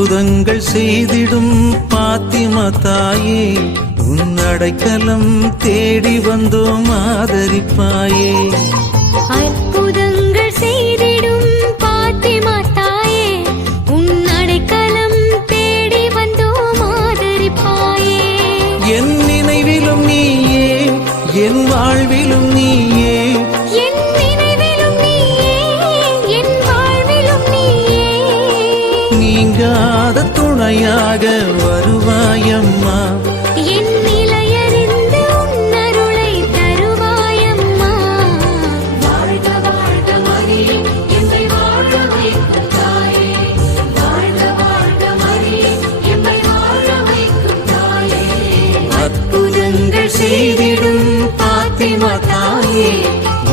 அற்புதங்கள் செய்திடும் பாத்திமா தாயே, உன் அடைக்கலம் தேடி வந்தோம் ஆதரிப்பாயே. அற்புதங்கள் செய்திடும் பாத்திமா தாயே, உன் அடைக்கலம் தேடி வந்தோம் ஆதரிப்பாயே. என் நினைவிலும் நீயே, என் வாழ்விலும் நீயே, என் நினைவிலும் நீயே, என் வாழ்விலும் நீயே. நீங்காத துணையாக வருவாயம்மா. என் நிலையறிந்து உன்னருளை தருவாயம்மா. வாழ்க வாழ்க மரியே, எம்மை வாழ வைக்கும் தாயே. வாழ்க வாழ்க மரியே, எம்மை வாழ வைக்கும் தாயே. அற்புதங்கள் செய்திடும் பாத்திமா தாயே,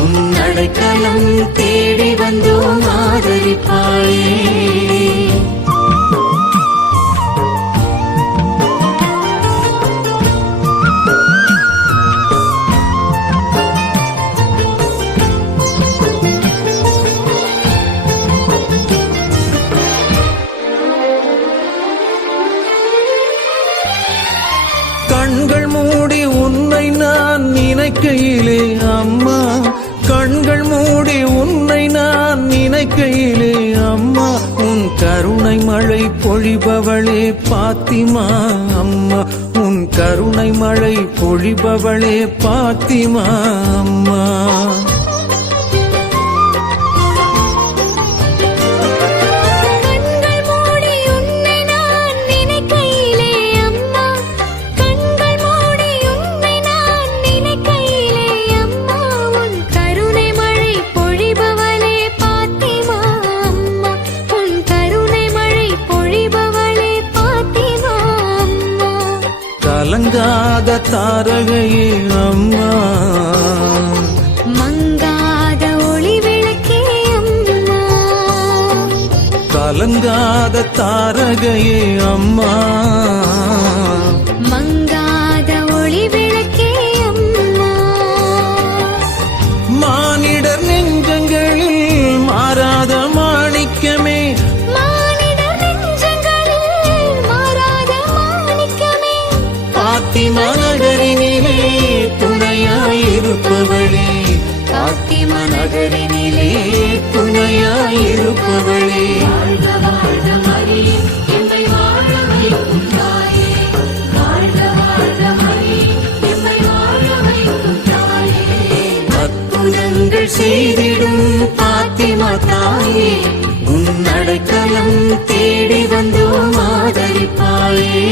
உன் அடைக்கலம் தேடி வந்தோம் ஆதரிப்பாயே. கண்கள் மூடி உன்னை நான் நினைக்கையிலே அம்மா, கண்கள் மூடி உன்னை நான் நினைக்கையிலே அம்மா, உன் கருணை மழை பொழிபவளே பாத்திமா அம்மா, உன் கருணை மழை பொழிபவளே பாத்திமா அம்மா. கலங்காத தாரகையே அம்மா, மங்காத ஒளி விளக்கே அம்மா. கலங்காத தாரகையே அம்மா, மங்காத ஒளி விளக்கே அம்மா. மானிடர் நெஞ்சங்களில் மாறாத மாணிக்கமே, மானிடர் நெஞ்சங்களில் மாறாத மாணிக்கமே. பாத்திமா நகரினிலே துணையாயிருப்பவளே, பாத்திமா நகரினிலே துணையாயிருப்பவளே. வாழ்க வாழ்க மரியே, எம்மை வாழ வைக்கும் தாயே. வாழ்க வாழ்க மரியே, எம்மை வாழ வைக்கும் தாயே. அற்புதங்கள் செய்திடும் பாத்திமா தாயே, உன் அடைக்கலம் தேடி வந்தோம் ஆதரிப்பாயே.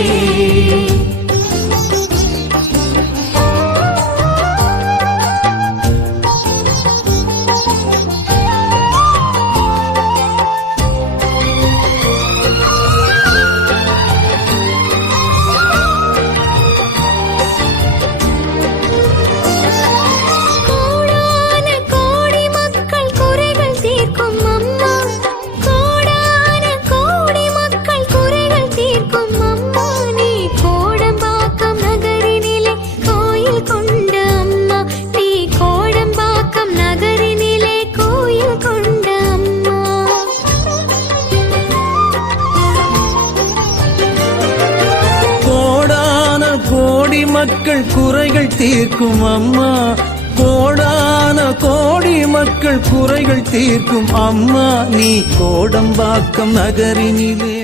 மக்கள் குறைகள் தீர்க்கும் அம்மா, கோடான கோடி மக்கள் குறைகள் தீர்க்கும் அம்மா, நீ கோடம்பாக்கம் நகரினிலே